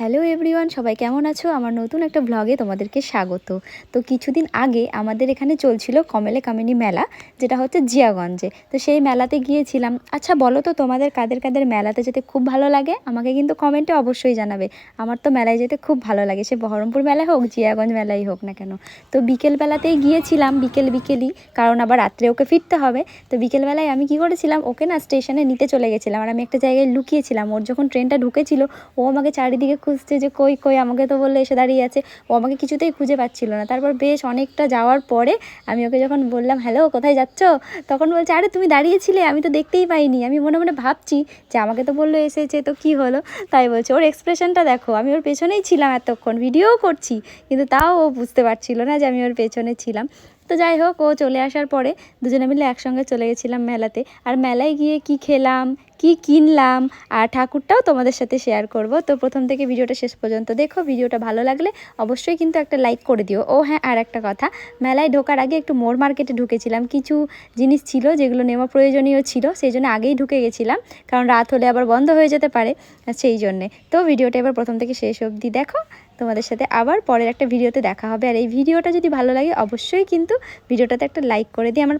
Hello everyone, সবাই কেমন আছো? আমার নতুন একটা ব্লগে তোমাদেরকে স্বাগত। তো কিছুদিন আগে আমাদের এখানে চলছিল কমেলে কামিনী মেলা, যেটা হচ্ছে জিয়াগঞ্জে। তো সেই মেলাতে গিয়েছিলাম। আচ্ছা বলো তো, তোমাদের কাদের কাদের মেলাতে যেতে খুব ভালো লাগে? আমাকে কিন্তু কমেন্টে অবশ্যই জানাবে। আমার তো মেলায় যেতে খুব ভালো লাগে, সে বহরমপুর মেলা হোক, জিয়াগঞ্জ মেলাই হোক না কেন। তো বিকেলবেলাতেই গিয়েছিলাম, বিকেলই, কারণ আবার রাত্রে ওকে ফিরতে হবে। তো বিকেলবেলায় আমি কি করেছিলাম, ওকে না স্টেশনে নিতে চলে গেছিলাম, আর আমি একটা জায়গায় লুকিয়েছিলাম। ওর যখন ট্রেনটা ঢুকেছিল, ও আমাকে চারিদিকে খুঁজছে যে কই কই, আমাকে তো বললে এসে দাঁড়িয়ে আছে। ও আমাকে কিছুতেই খুঁজে পাচ্ছিল না। তারপর বেশ অনেকটা যাওয়ার পরে আমি ওকে যখন বললাম, হ্যালো কোথায় যাচ্ছ, তখন বলছে, আরে তুমি দাঁড়িয়েছিলে, আমি তো দেখতেই পাইনি। আমি মনে মনে ভাবছি যে আমাকে তো বললো এসেছে, তো কি হলো। তাই বলছে, ওর এক্সপ্রেশনটা দেখো, আমি ওর পেছনেই ছিলাম এতক্ষণ, ভিডিওও করছি, কিন্তু তাও ও বুঝতে পারছিল না যে আমি ওর পেছনে ছিলাম। তো যাই হোক, ও চলে আসার পরে দুজনে মিলে একসঙ্গে চলে গেছিলাম মেলাতে। আর মেলায় গিয়ে কি খেলাম, কি কিনলাম, আর ঠাকুরটাও তোমাদের সাথে শেয়ার করব। তো প্রথম থেকে ভিডিওটা শেষ পর্যন্ত দেখো। ভিডিওটা ভালো লাগলে অবশ্যই কিন্তু একটা লাইক করে দিও। ও হ্যাঁ, আর একটা কথা, মেলায় ঢোকার আগে একটু মোড় মার্কেটে ঢুকেছিলাম। কিছু জিনিস ছিল যেগুলো নেওয়া প্রয়োজনীয় ছিল, সেই জন্য আগেই ঢুকে গেছিলাম, কারণ রাত হলে আবার বন্ধ হয়ে যেতে পারে, সেই জন্যে। তো ভিডিওটা এবার প্রথম থেকে শেষ অবধি দেখো। তোমাদের সাথে আবার পরের একটা ভিডিওতে দেখা হবে। আর এই ভিডিওটা যদি ভালো লাগে অবশ্যই কিন্তু ভিডিওটাতে একটা লাইক করে দিই আমার।